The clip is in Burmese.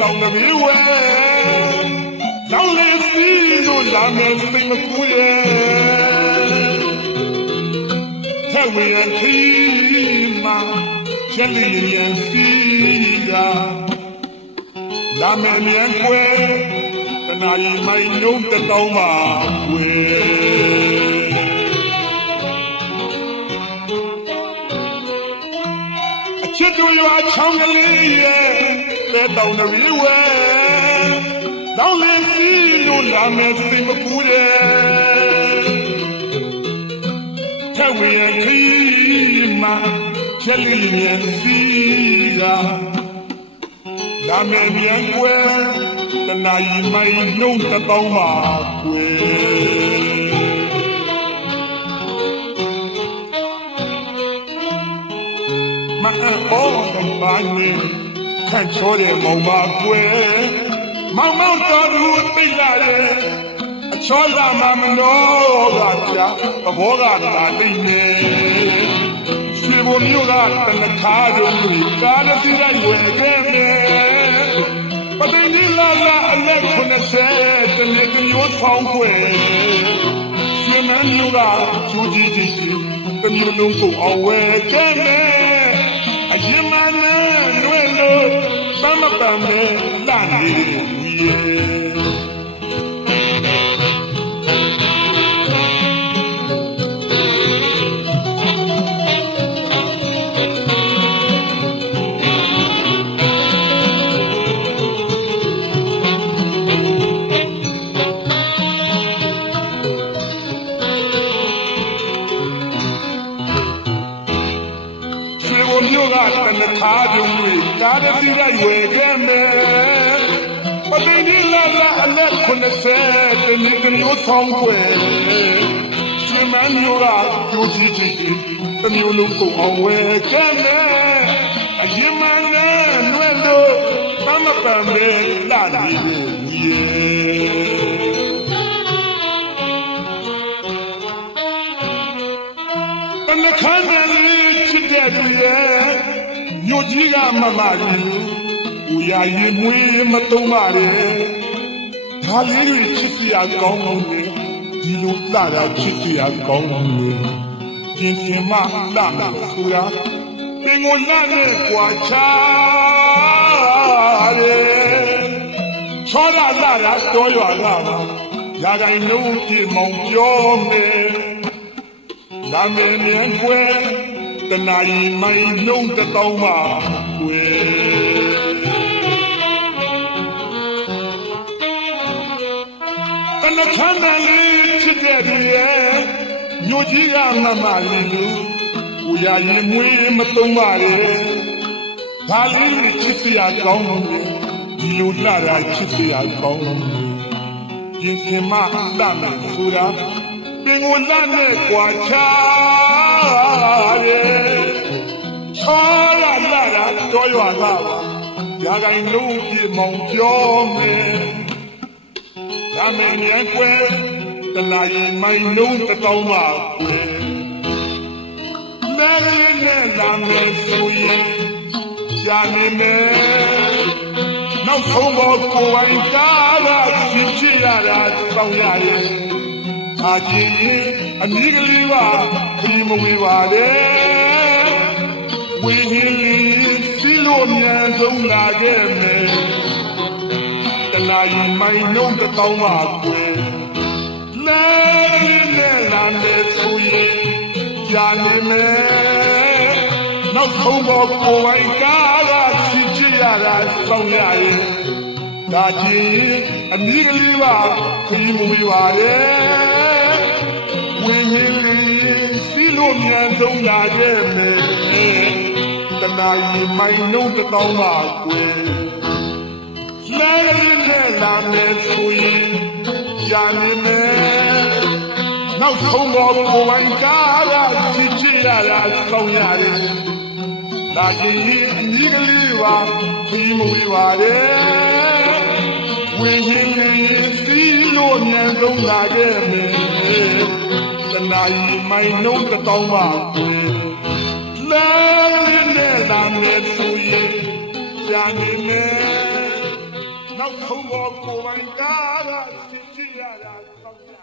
တောင်တပြေဝဲလောင်လေးစီတို့လာမယ်စိတ်မကူရဲ့ထဲဝင်ရခီမာချက်လီရန်စီကလာမယ်မြန်ကွယ်တနာရီမိုင်ညုံတတောင်းပါကွယ်အချစ်တို့ရွာချောင်းကလေးရဲ့ တဲတောင်တရီဝဲတောင်းလေးစီလို့လာမယ်စိတ်မကူတဲ့ထက်ဝေခီမာချက်လီမြန်စီလာလာမယ်မြန်ကွယ်တနာရီမိုင်နှုံးတပေါင်းပါကွယ်မအောတော့ပါနေ ခန့်ချောတဲ့မောင်ပါကွယ်မောင်မောင်တော်သူသိလာတယ်အချောလာမမနောကကြာသဘောကလာလိမ့်မယ်ရွှေဘုံမျိုးကတနခါတို့ကြီးကားတစ်စီးလိုက်ဝယ်ခဲ့မယ်ပတိန်ဒီလာလာအလက်90တနေ့တမျိုးဆောင်ွယ်ရွှေမန်းမျိုးကကျူးကြီးကြီးတမျိုးလုံးကိုအောင်ဝယ်ခဲ့မယ်အရင်မနဲ့လွယ်လို့ သမပံနဲ့လာနေရေရွှေဘုံမျိုး ကတနခါကြုံတွေကားတစ်စီးလိုက်ဝယ်ခဲ့မယ်ပတိန်ဒီလာလာအလက်90တနည်းကမျိုးဆောင်ွယ်ရွှေမန်းမျိုးကကျိုးကြီးကြီးတမျိုးလုံးကိုအောင်ဝယ်ခဲ့မယ်အရင်မနဲ့လွယ်လို့သမပံနဲ့လာနေရေတနခန်းတည်းလေးချစ်တဲ့သူရဲ့ ညိုကြီးကမမကြီးဦးရရင်မွေးမတုံးပါနဲ့ဒါလေးတွေချစ်စရာကောင်းလို့လေဒီလိုလာတာချစ်စရာကောင်းလို့လေကျင်ကျင်မလာမှာဆိုတာပင်ကိုလာနဲ့ကြွာချားတယ်ချောရလာတာတော်ရွာလာပါရာဂိုင်လုံးပြေမောင်ပြောမယ်လာမယ်မြန်ကွယ် တနာရီမိုင်နှုံးတတောင်းပါကွယ်တနခန္ဓာလေးချစ်တဲ့သူရဲ့ညိုကြီးကမမလေးလူဦးရရင်မွေးမတုံးပါရဲ့ဒါလေးတွေချစ်စရာကောင်းလို့လေဒီလိုလာတာချစ်စရာကောင်းလို့လေရင်ခင်မလာမယ်ဆိုတာပင်ကိုလတ်နဲ့ကြွာချားတ ယ်ချောရလာတာတော်ရွာကပါရာဂိုင်လုံးပြေမောင်ပြောမယ်ဒါမင်းရဲ့ကွယ်တနာရီမိုင်လုံးတတောင်းပါကွယ်မဲလေးနဲ့လာမယ်ဆိုရင်ရှာနေမယ်နောက်ဆုံးတော့ကိုယ်ပိုင်ကားကဖြစ်ချရတာတောင်းရရဲ့အာကြီးအနီးကလေးပါခီးမဝေးပါနဲ့ ဝေဟင်းလေးစီလို့မြန်ဆုံးလာခဲ့မယ်တနာရီမိုင်လုံးတစ်တောင်းပါကွယ်လဲနဲ့လာမယ်ဆိုရင်ကြာနေမယ်နောက်ဆုံးတော့ကိုယ်ပိုင်ကားကစီချရတာစောင့်ရရဲ့ဒါကြီးအနီးကလေးပါခရီးမဝေးပါရဲ့ဝင်းရင်လေးစီလို့မြန်ဆုံးလာခဲ့မယ်တ နာရီမိုင်နှုံးတစ်တောင်းပါကွယ်လဲလေးနဲ့လာမယ်ဆိုရင်ရှာနေမယ်နောက်ဆုံးတော့ကိုယ်ပိုင်ကားရစီချရတာစောင့်ရတယ်ဒါကြီးအနီးကလေးပါခီးမဝေးပါရဲ့ဝင်းရင်လေးစီလို့မြန်ဆုံးလာခဲ့မယ်တနာရီမိုင်နှုံးတစ်တောင်းပါကွယ်လဲနဲ့လာ မယ်ဆိုရင်ကြာနေမယ်နောက်ထုံးပေါ်ကိုယ်ပိုင်ကားကသိကြရတာသောက်ရ